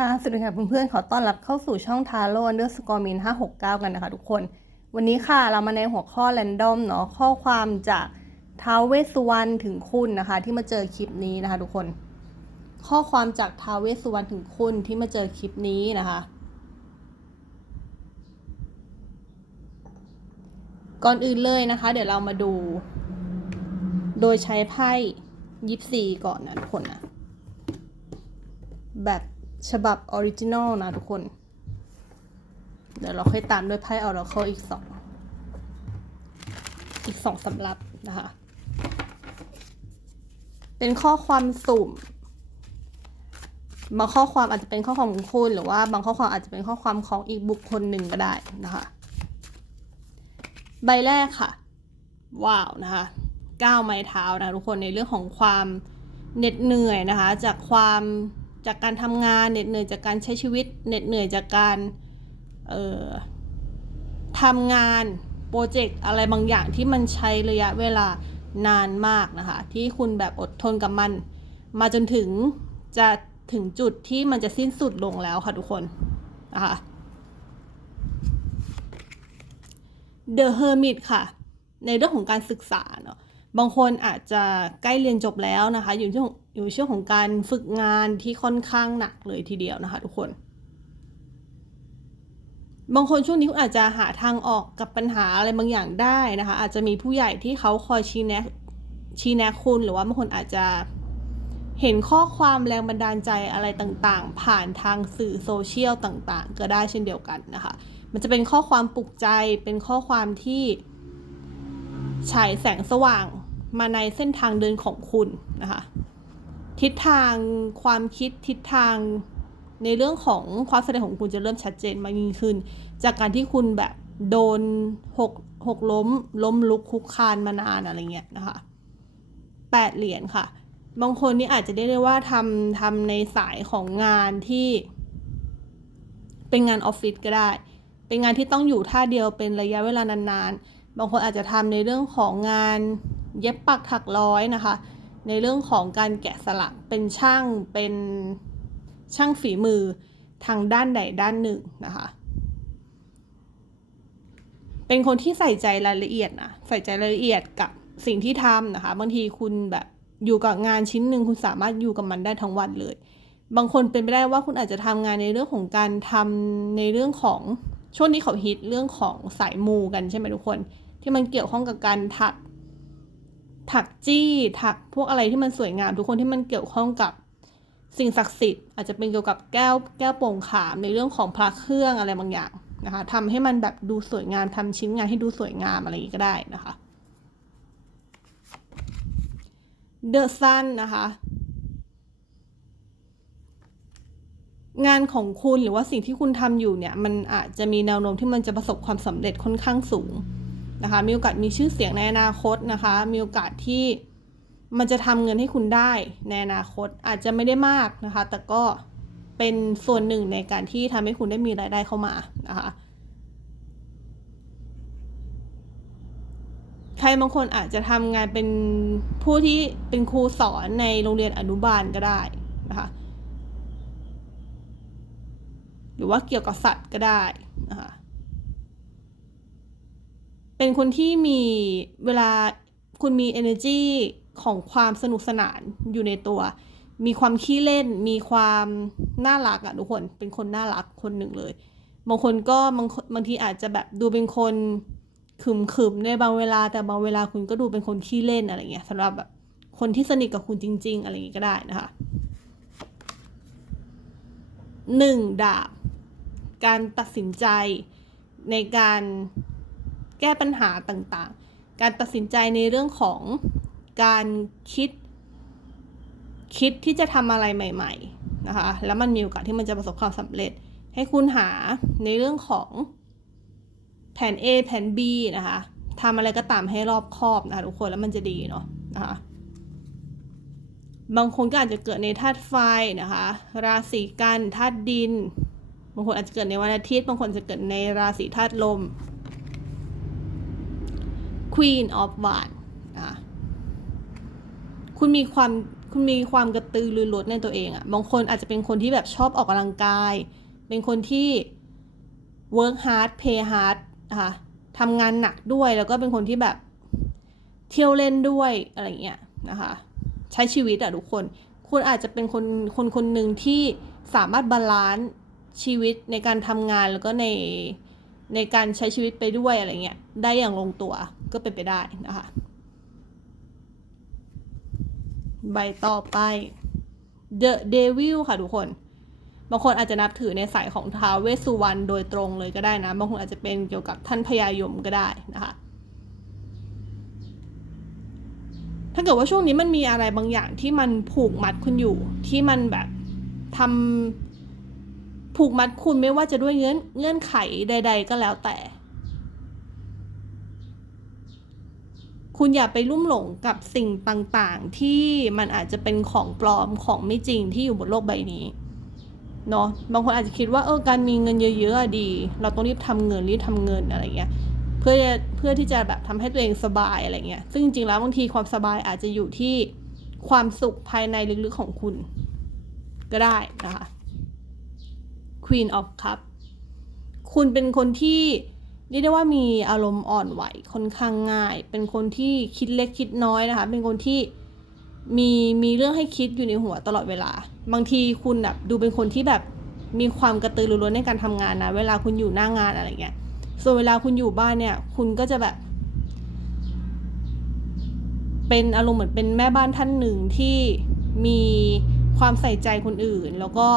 ค่ะ สวัสดีค่ะเพื่อนๆ ขอต้อนรับเข้าสู่ช่องทาโร่ underscore min 569 กันนะคะทุกคน วันนี้ค่ะเรามาในหัวข้อ random เนาะข้อความจากท้าวเวสสุวรรณถึงคุณนะคะ ที่มาเจอคลิปนี้นะคะทุกคน ข้อความจากท้าวเวสสุวรรณถึงคุณที่มาเจอคลิปนี้นะคะ ก่อนอื่นเลยนะคะ เดี๋ยวเรามาดู โดยใช้ไพ่ยิปซีก่อนนะทุกคนนะแบบ ฉบับออริจินอลนะทุกคน เดี๋ยวเราค่อยตามด้วยไพ่ออราเคิลอีกสองอีกสองสำรับนะคะ เป็นข้อความสุ่ม บางข้อความอาจจะเป็นข้อความของคุณ หรือว่าบางข้อความอาจจะเป็นข้อความของอีกบุคคลหนึ่งก็ได้นะคะ ใบแรกค่ะ ว้าวนะคะก้าวไม้เท้านะทุกคนในเรื่องของความเหน็ดเหนื่อยนะคะ จากความ จากการทำงานเหน็ดเหนื่อยจากการใช้ชีวิตเหน็ดเหนื่อยจากการเอ่อทำงานโปรเจกต์อะไรบางอย่างที่มันใช้ระยะเวลานานมากนะคะ ที่คุณแบบอดทนกับมัน มาจนถึงจะถึงจุดที่มันจะสิ้นสุดลงแล้วค่ะทุกคนนะคะ The Hermit ค่ะ ในเรื่องของการศึกษาเนาะ บางคนอาจจะใกล้เรียนจบแล้วนะคะ อยู่ช่วงอยู่ช่วงของการฝึกงานที่ค่อนข้างหนักเลยทีเดียวนะคะ ทุกคน บางคนช่วงนี้คุณอาจจะหาทางออกกับปัญหาอะไรบางอย่างได้นะคะ อาจจะมีผู้ใหญ่ที่เขาคอยชี้แนะชี้แนะคุณหรือว่าบางคนอาจจะเห็นข้อความแรงบันดาลใจอะไรต่างๆ ผ่านทางสื่อโซเชียลต่างๆ ก็ได้เช่นเดียวกันนะคะ มันจะเป็นข้อความปลุกใจ เป็นข้อความที่ฉายแสงสว่าง มาในเส้นทางเดินของคุณนะคะ ทิศทางความคิดทิศทางในเรื่องของความแสดงของคุณจะเริ่มชัดเจนมากยิ่งขึ้น จากการที่คุณแบบโดนหกหกล้ม ล้มลุกคุกคานมานานอะไรเงี้ยนะคะแปดเหรียญค่ะ บางคนนี่อาจจะได้เรียกว่าทำทำในสายของงานที่ เป็นงานออฟฟิศก็ได้ เป็นงานที่ต้องอยู่ท่าเดียวเป็นระยะเวลานานๆ บางคนอาจจะทำในเรื่องของงาน เย็บปักถักร้อยนะคะ ในเรื่องของการแกะสลักเป็นช่างเป็นช่างฝีมือทางด้านใดด้านหนึ่งนะคะ เป็นคนที่ใส่ใจรายละเอียดนะใส่ใจรายละเอียดกับสิ่งที่ทำนะคะ บางทีคุณแบบอยู่กับงานชิ้นหนึ่งคุณสามารถอยู่กับมันได้ทั้งวันเลย บางคนเป็นไปได้ว่าคุณอาจจะทำงานในเรื่องของการทำในเรื่องของช่วงนี้เขาฮิตเรื่องของสายมูกันใช่ไหมทุกคน ที่มันเกี่ยวข้องกับการถัก ถักจี้ถักพวกอะไรที่มันสวยงาม ทุกคนที่มันเกี่ยวข้องกับสิ่งศักดิ์สิทธิ์อาจจะเป็นเกี่ยวกับแก้วแก้วโป่งขามในเรื่องของพระเครื่องอะไรบางอย่างนะคะทำให้มันแบบดูสวยงามทำชิ้นงานให้ดูสวยงามอะไรอย่างนี้ก็ได้นะคะ The Sun นะคะงานของคุณหรือว่าสิ่งที่คุณทำอยู่เนี่ย มันอาจจะมีแนวโน้มที่มันจะประสบความสำเร็จค่อนข้างสูง นะคะ มีโอกาสมีชื่อเสียงในอนาคตนะคะ มีโอกาสที่มันจะทำเงินให้คุณได้ในอนาคตอาจจะไม่ได้มากนะคะ แต่ก็เป็นส่วนหนึ่งในการที่ทำให้คุณได้มีรายได้เข้ามานะคะใครบางคนอาจจะทำงานเป็นผู้ที่เป็นครูสอนในโรงเรียนอนุบาลก็ได้นะคะหรือว่าเกี่ยวกับสัตว์ก็ได้นะคะ เป็นคนที่มีเวลาคุณมี energy ของความสนุกสนานอยู่ในตัว มีความขี้เล่น มีความน่ารักอะทุกคน เป็นคนน่ารักคนหนึ่งเลย บางคนก็บางบางทีอาจจะแบบดูเป็นคนขึมขึมในบางเวลา แต่บางเวลาคุณก็ดูเป็นคนขี้เล่นอะไรเงี้ยสำหรับแบบคนที่สนิทกับคุณจริง ๆ อะไรอย่างงี้ก็ได้นะคะหนึ่งดาบ การตัดสินใจในการ แก้ปัญหาต่างๆ การตัดสินใจในเรื่องของการคิด คิดที่จะทำอะไรใหม่ ๆนะคะ แล้วมันมีโอกาสที่มันจะประสบความสำเร็จ ให้คุณหาในเรื่องของแผน A แผน B นะคะทำอะไรก็ตามให้รอบคอบนะคะทุกคนแล้วมันจะดีเนาะนะคะบางคนก็อาจจะเกิดในธาตุไฟนะคะ ราศีกันธาตุดิน บางคนอาจจะเกิดในวันอาทิตย์ บางคนจะเกิดในราศีธาตุลม Queen of Wands นะคุณมีความคุณมีความกระตือรือร้นในตัวเองอะบางคนอาจจะเป็นคนที่แบบชอบออกกำลังกาย เป็นคนที่ work hard play hard นะคะทำงานหนักด้วยแล้วก็เป็นคนที่แบบเที่ยวเล่นด้วยอะไรเงี้ยนะคะใช้ชีวิตอะทุกคน คุณอาจจะเป็นคนคนคนหนึ่งที่สามารถบาลานซ์ชีวิตในการทำงานแล้วก็ใน ในการใช้ชีวิตไปด้วยอะไรเงี้ยได้อย่างลงตัวก็เป็นไปได้นะคะ ใบต่อไป The Devil ค่ะทุกคน บางคนอาจจะนับถือในสายของท้าวเวสสุวรรณโดยตรงเลยก็ได้นะ บางคนอาจจะเป็นเกี่ยวกับท่านพญายมก็ได้นะคะถ้าเกิดว่าช่วงนี้มันมีอะไรบางอย่างที่มันผูกมัดคุณอยู่ที่มันแบบทำ ผูกมัดคุณไม่ว่าจะด้วยเงื่อนเงื่อนไขใด ๆ ก็แล้วแต่ คุณอย่าไปลุ่มหลงกับสิ่งต่างๆ ที่มันอาจจะเป็นของปลอมของไม่จริงที่อยู่บนโลกใบนี้เนาะบางคนอาจจะคิดว่าเออการมีเงินเยอะๆดี เราต้องรีบทำเงินรีบทำเงินอะไรเงี้ยเพื่อเพื่อที่จะแบบทำให้ตัวเองสบายอะไรเงี้ยซึ่งจริงๆแล้วบางทีความสบายอาจจะอยู่ที่ความสุขภายในลึกๆของคุณ ก็ได้นะคะ Queen of Cup คุณเป็นคนที่เรียกได้ว่ามีอารมณ์อ่อนไหวค่อนข้างง่าย เป็นคนที่คิดเล็กคิดน้อยนะคะ เป็นคนที่มีมีเรื่องให้คิดอยู่ในหัวตลอดเวลา บางทีคุณแบบดูเป็นคนที่แบบมีความกระตือรือร้นในการทำงานนะ เวลาคุณอยู่หน้างานอะไรเงี้ย ส่วนเวลาคุณอยู่บ้านเนี่ย คุณก็จะแบบ เป็นอารมณ์เหมือนเป็นแม่บ้านท่านหนึ่งที่มีความใส่ใจคนอื่น แล้วก็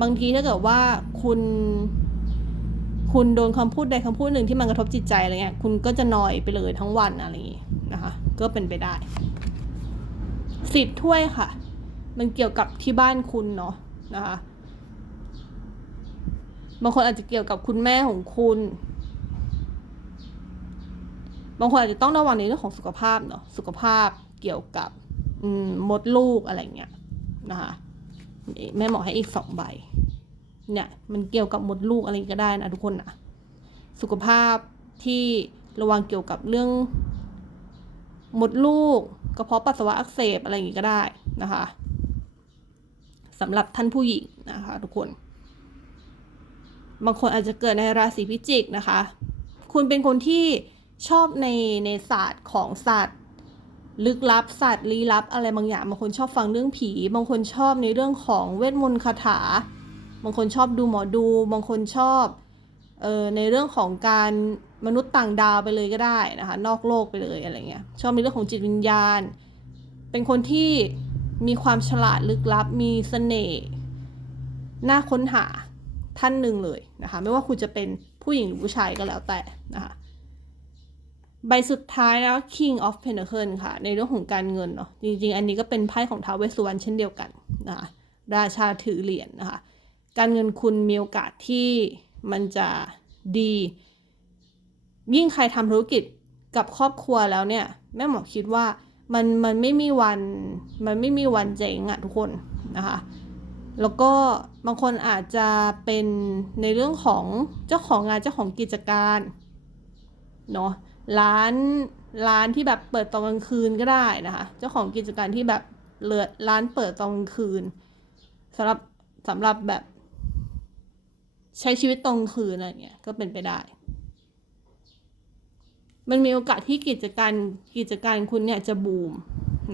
บางทีถ้าเกิดว่าคุณ คุณโดนคำพูดใดคำพูดหนึ่งที่มันกระทบจิตใจอะไรเงี้ยคุณก็จะนอยไปเลยทั้งวันอะไรอย่างงี้นะคะ ก็เป็นไปได้สิบถ้วยค่ะ มันเกี่ยวกับที่บ้านคุณเนาะนะคะบางคนอาจจะเกี่ยวกับคุณแม่ของคุณ บางคนอาจจะต้องระวังในเรื่องของสุขภาพเนาะ สุขภาพเกี่ยวกับมดลูกอะไรเงี้ยนะคะ แม่หมอให้อีกสองใบ เนี่ย มันเกี่ยวกับมดลูกอะไรก็ได้นะทุกคนนะสุขภาพที่ระวังเกี่ยวกับเรื่องมดลูกกระเพาะปัสสาวะอักเสบอะไรอย่างงี้ก็ได้นะคะสำหรับท่านผู้หญิงนะคะทุกคน บางคนอาจจะเกิดในราศีพิจิกนะคะ คุณเป็นคนที่ชอบในในศาสตร์ของศาสตร์ ลึกลับศาสตร์ลี้ลับอะไรบางอย่างบางคนชอบฟังเรื่องผี บางคนชอบในเรื่องของเวทมนต์คาถา บางคนชอบดูหมอดู บางคนชอบเออในเรื่องของการมนุษย์ต่างดาวไปเลยก็ได้นะคะนอกโลกไปเลยอะไรเงี้ยชอบในเรื่องของจิตวิญญาณ เป็นคนที่มีความฉลาดลึกลับ มีเสน่ห์น่าค้นหาท่านหนึ่งเลยนะคะไม่ว่าคุณจะเป็นผู้หญิงหรือผู้ชายก็แล้วแต่นะคะ ใบสุดท้ายแล้ว King of Pentacles ค่ะ ในเรื่องของการเงินเนาะจริงๆ อันนี้ก็เป็นไพ่ของท้าวเวสสุวรรณเช่นเดียวกันนะคะราชาถือเหรียญนะคะ การเงินคุณมีโอกาสที่มันจะดี ยิ่งใครทำธุรกิจกับครอบครัวแล้วเนี่ย แม่หมอคิดว่ามันมันไม่มีวันมันไม่มีวันเจ๊งอะทุกคนนะคะ แล้วก็บางคนอาจจะเป็นในเรื่องของเจ้าของงานเจ้าของกิจการเนาะ ร้านร้านที่แบบเปิดตอนกลางคืนก็ได้นะคะ เจ้าของกิจการที่แบบเลือร้านเปิดตอนกลางคืนสำหรับสำหรับแบบ ใช้ชีวิตตอนกลางคืนอะไรเงี้ยก็เป็นไปได้ มันมีโอกาสที่กิจการกิจการคุณเนี่ยจะบูม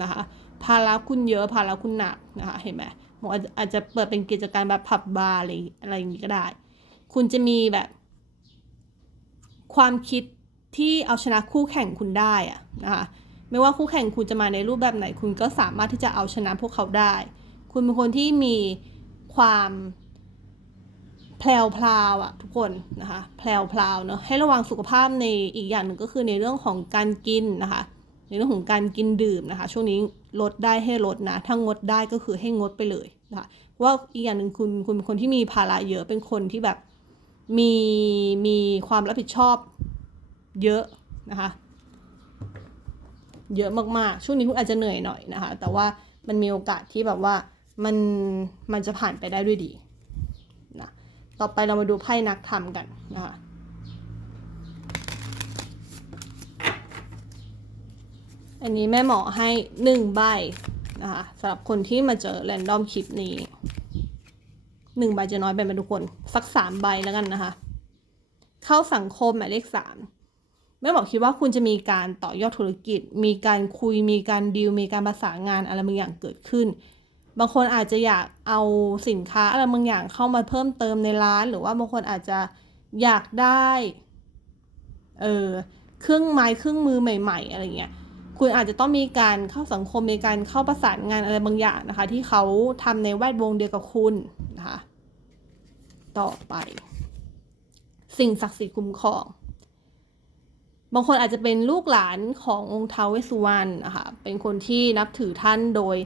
นะคะภาระคุณเยอะภาระคุณหนักนะคะเห็นไหมหมออาจจะเปิดเป็นกิจการแบบผับบาร์อะไรอะไรอย่างนี้ก็ได้ คุณจะมีแบบ ความคิด ที่เอาชนะคู่แข่งคุณได้อะนะคะไม่ว่าคู่แข่งคุณจะมาในรูปแบบไหน คุณก็สามารถที่จะเอาชนะพวกเขาได้ คุณเป็นคนที่มีความแพลวพลาวอะทุกคนนะคะแพลวพลาวเนาะให้ระวังสุขภาพในอีกอย่างหนึ่งก็คือในเรื่องของการกินนะคะในเรื่องของการกินดื่มนะคะ ช่วงนี้ลดได้ให้ลดนะ ถ้างดได้ก็คือให้งดไปเลยนะคะว่าอีกอย่างหนึ่งคุณคุณเป็นคนที่มีภาระเยอะเป็นคนที่แบบมีมีความรับผิดชอบ เยอะนะคะ เยอะมากๆ ช่วงนี้คุณอาจจะเหนื่อยหน่อยนะคะ แต่ว่ามันมีโอกาสที่แบบว่ามันมันจะผ่านไปได้ด้วยดีนะต่อไปเรามาดูไพ่นักธรรมกันนะคะอันนี้แม่หมอให้หนึ่งใบนะคะสำหรับคนที่มาเจอแรนดอมคลิปนี้หนึ่งใบจะน้อยไปไหมทุกคน สักสามใบแล้วกันนะคะ เข้าสังคมหมายเลขสาม แม่บอกคิดว่าคุณจะมีการต่อยอดธุรกิจ มีการคุย มีการดีล มีการประสานงานอะไรบางอย่างเกิดขึ้น บางคนอาจจะอยากเอาสินค้าอะไรบางอย่างเข้ามาเพิ่มเติมในร้าน หรือว่าบางคนอาจจะอยากได้ เออเครื่องไม้เครื่องมือใหม่ ๆ อะไรเงี้ย คุณอาจจะต้องมีการเข้าสังคม มีการเข้าประสานงานอะไรบางอย่างนะคะ ที่เขาทำในแวดวงเดียวกับคุณนะคะ ต่อไป สิ่งศักดิ์สิทธิ์คุ้มครอง บางคนอาจจะเป็นลูกหลานขององค์ท้าวเวสสุวรรณนะคะเป็นคนที่นับถือท่านโดย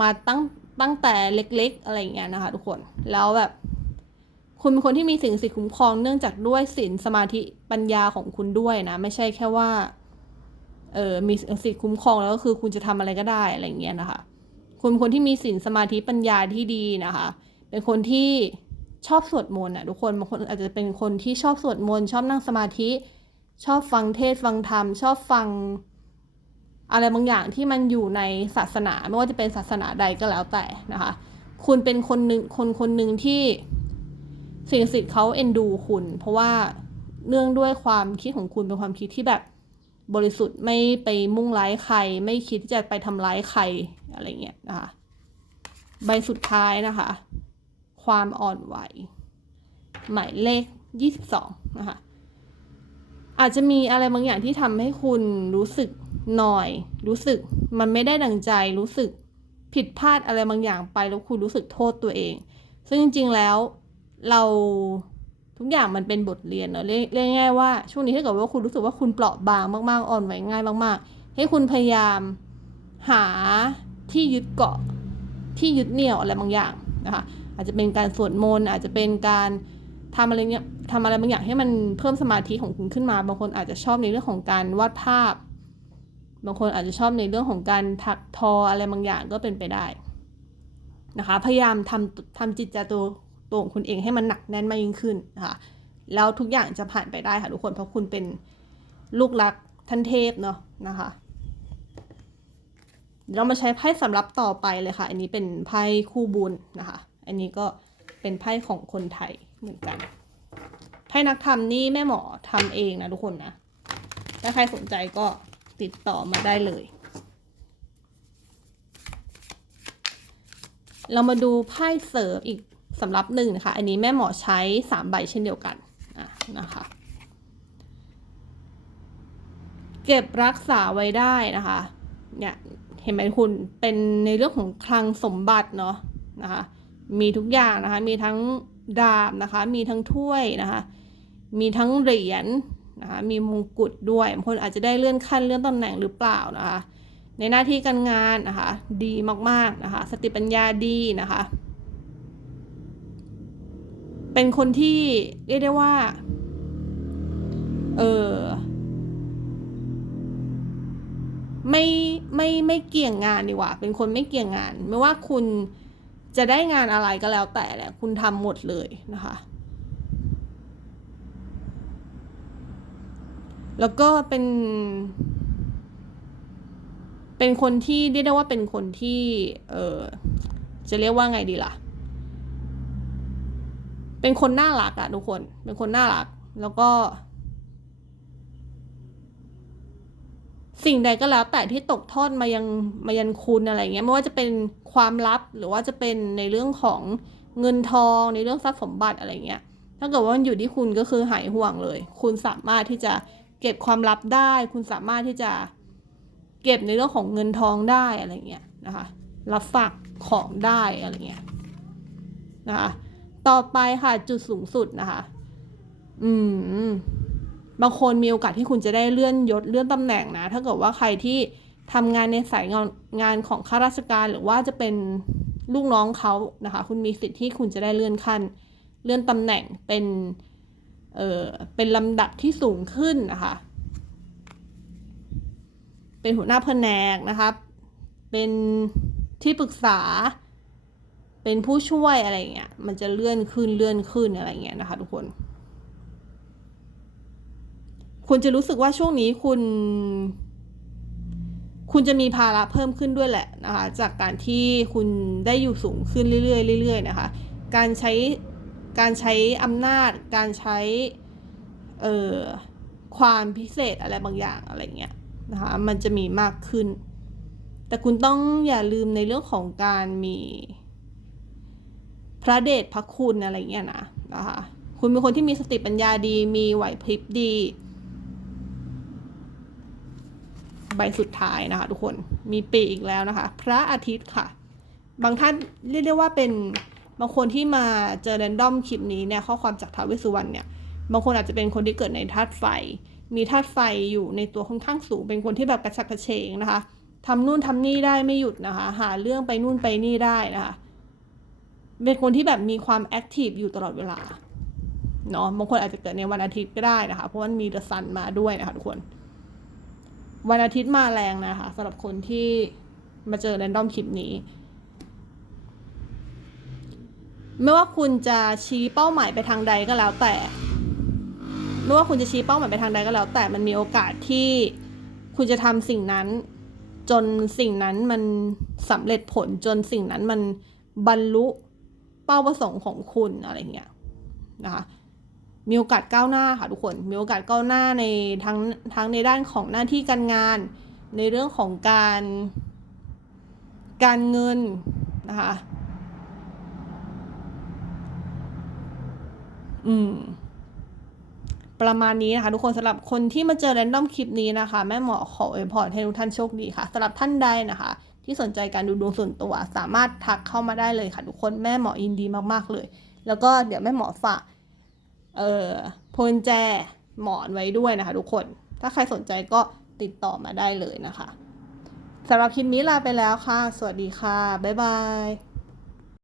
มาตั้งตั้งแต่เล็ก ๆ อะไรอย่างเงี้ยนะคะ ทุกคนแล้วแบบ คุณเป็นคนที่มีสิ่งสิทธิ์คุ้มครองเนื่องจากด้วยศีลสมาธิปัญญาของคุณด้วยนะ ไม่ใช่แค่ว่าเออมีสิทธิ์คุ้มครองแล้วก็คือคุณจะทำอะไรก็ได้อะไรอย่างเงี้ยนะคะ คุณเป็นคนที่มีศีลสมาธิปัญญาที่ดีนะคะ เป็นคนที่ชอบสวดมนต์อะทุกคนบางคนอาจจะเป็นคนที่ชอบสวดมนต์ชอบนั่งสมาธิ ชอบฟังเทศฟังธรรม ชอบฟัง อะไรบางอย่างที่มันอยู่ในศาสนา ไม่ว่าจะเป็นศาสนาใดก็แล้วแต่นะคะ คุณเป็นคนหนึ่งคนคนหนึ่งที่สิ่งศักดิ์สิทธิ์เขาเอ็นดูคุณ เพราะว่าเนื่องด้วยความคิดของคุณเป็นความคิดที่แบบบริสุทธิ์ไม่ไปมุ่งร้ายใคร ไม่คิดที่จะไปทำร้ายใครอะไรเงี้ยนะคะ ใบสุดท้ายนะคะ ความอ่อนไหว หมายเลข 22 นะคะ อาจจะมีอะไรบางอย่างที่ทำให้คุณรู้สึกหน่อย รู้สึกมันไม่ได้ดังใจรู้สึกผิดพลาดอะไรบางอย่างไปแล้วคุณรู้สึกโทษตัวเอง ซึ่งจริงๆแล้วเราทุกอย่างมันเป็นบทเรียนเนอะเรียกเรียกง่ายๆว่าช่วงนี้ถ้าเกิดว่าคุณรู้สึกว่าคุณเปราะบางมากๆอ่อนไหวง่ายมาก ๆ ให้คุณพยายามหาที่ยึดเกาะที่ยึดเหนี่ยวอะไรบางอย่างนะคะอาจจะเป็นการสวดมนต์อาจจะเป็นการ ทำอะไรเงี้ยทำอะไรบางอย่างให้มันเพิ่มสมาธิของคุณขึ้นมา บางคนอาจจะชอบในเรื่องของการวาดภาพ บางคนอาจจะชอบในเรื่องของการถักทออะไรบางอย่างก็เป็นไปได้นะคะ พยายามทำทำจิตใจตัวตัวของคุณเองให้มันหนักแน่นมากยิ่งขึ้นนะคะแล้วทุกอย่างจะผ่านไปได้ค่ะทุกคนเพราะคุณเป็นลูกรักท่านเทพเนาะนะคะเดี๋ยวเรามาใช้ไพ่สำรับต่อไปเลยค่ะ อันนี้เป็นไพ่คู่บุญนะคะ อันนี้ก็เป็นไพ่ของคนไทย เหมือนกันไพ่นักทำนี่แม่หมอทำเองนะทุกคนนะ ถ้าใครสนใจก็ติดต่อมาได้เลย เรามาดูไพ่เสริมอีกสำหรับหนึ่งนะคะ อันนี้แม่หมอใช้สามใบเช่นเดียวกันะนะคะ เก็บรักษาไว้ได้นะคะ เนี่ยเห็นไหมคุณเป็นในเรื่องของคลังสมบัติเนาะนะคะ มีทุกอย่างนะคะ มีทั้ง ดาบนะคะ มีทั้งถ้วยนะคะ มีทั้งเหรียญนะคะ มีมงกุฎด้วยบางคนอาจจะได้เลื่อนขั้นเลื่อนตำแหน่งหรือเปล่านะคะ ในหน้าที่การงานนะคะ ดีมากๆนะคะ สติปัญญาดีนะคะ เป็นคนที่เรียกได้ว่า เออไม่ไม่ไม่เกี่ยงงานดีกว่า เป็นคนไม่เกี่ยงงาน ไม่ว่าคุณ จะได้งานอะไรก็แล้วแต่แหละคุณทำหมดเลยนะคะ แล้วก็เป็น เป็นคนที่เรียกได้ว่าเป็นคนที่ เออจะเรียกว่าไงดีล่ะ เป็นคนน่ารักอะทุกคน เป็นคนน่ารัก แล้วก็ สิ่งใดก็แล้วแต่ที่ตกทอดมายังมายันคุณอะไรเงี้ยไม่ว่าจะเป็นความลับหรือว่าจะเป็นในเรื่องของเงินทองในเรื่องทรัพย์สมบัติอะไรเงี้ยถ้าเกิดว่ามันอยู่ที่คุณก็คือหายห่วงเลย คุณสามารถที่จะเก็บความลับได้ คุณสามารถที่จะเก็บในเรื่องของเงินทองได้อะไรเงี้ยนะคะรับฝากของได้อะไรเงี้ยนะคะต่อไปค่ะจุดสูงสุดนะคะ อืม บางคนมีโอกาสที่คุณจะได้เลื่อนยศเลื่อนตำแหน่งนะ ถ้าเกิดว่าใครที่ทำงานในสายงานงานของข้าราชการ หรือว่าจะเป็นลูกน้องเขานะคะ คุณมีสิทธิ์ที่คุณจะได้เลื่อนขั้น เลื่อนตำแหน่งเป็นเออเป็นลำดับที่สูงขึ้นนะคะ เป็นหัวหน้าแผนกนะคะเป็นที่ปรึกษา เป็นผู้ช่วยอะไรเงี้ย มันจะเลื่อนขึ้นเลื่อนขึ้นอะไรเงี้ยนะคะทุกคน คุณจะรู้สึกว่าช่วงนี้คุณ คุณจะมีภาระเพิ่มขึ้นด้วยแหละนะคะ จากการที่คุณได้อยู่สูงขึ้นเรื่อยๆเรื่อยๆนะคะ การใช้การใช้อำนาจ การใช้เอ่อความพิเศษอะไรบางอย่างอะไรเงี้ยนะคะ มันจะมีมากขึ้น แต่คุณต้องอย่าลืมในเรื่องของการมีพระเดชพระคุณอะไรเงี้ยนะนะคะ คุณเป็นคนที่มีสติปัญญาดี มีไหวพริบดี ใบสุดท้ายนะคะ ทุกคนมีปีอีกแล้วนะคะ พระอาทิตย์ค่ะ บางท่านเรียกได้ว่าเป็นบางคนที่มาเจอแรนดอมคลิปนี้เนี่ยข้อความจากท้าวเวสสุวรรณเนี่ยบางคนอาจจะเป็นคนที่เกิดในธาตุไฟ มีธาตุไฟอยู่ในตัวค่อนข้างสูง เป็นคนที่แบบกระฉับกระเฉงนะคะทำนู่นทำนี่ได้ไม่หยุดนะคะ หาเรื่องไปนู่นไปนี่ได้นะคะเป็นคนที่แบบมีความแอคทีฟอยู่ตลอดเวลาเนาะบางคนอาจจะเกิดในวันอาทิตย์ก็ได้นะคะ เพราะว่ามีเดอะซันมาด้วยนะคะทุกคน วันอาทิตย์มาแรงนะคะสำหรับคนที่มาเจอแรนดอมคลิปนี้ ไม่ว่าคุณจะชี้เป้าหมายไปทางใดก็แล้วแต่ ไม่ว่าคุณจะชี้เป้าหมายไปทางใดก็แล้ว แต่มันมีโอกาสที่คุณจะทำสิ่งนั้น จนสิ่งนั้นมันสำเร็จผลจนสิ่งนั้นมันบรรลุเป้าประสงค์ของคุณอะไรเงี้ยนะคะ มีโอกาสก้าวหน้าค่ะทุกคน มีโอกาสก้าวหน้าในทั้งทั้งในด้านของหน้าที่การงาน ในเรื่องของการ การเงินนะคะ อืม ประมาณนี้นะคะ ทุกคนสำหรับคนที่มาเจอแรนดอมคลิปนี้นะคะ แม่หมอขออวยพรให้ทุกท่านโชคดีค่ะสำหรับท่านใดนะคะ ที่สนใจการดูดวงส่วนตัว สามารถทักเข้ามาได้เลยค่ะ ทุกคนแม่หมอยินดีมากๆเลย แล้วก็เดี๋ยวแม่หมอฝาก เอ่อพลแจหมอนไว้ด้วยนะคะ ทุกคน ถ้าใครสนใจก็ติดต่อมาได้เลยนะคะสำหรับคลิปนี้ลาไปแล้วค่ะ สวัสดีค่ะ บ๊ายบาย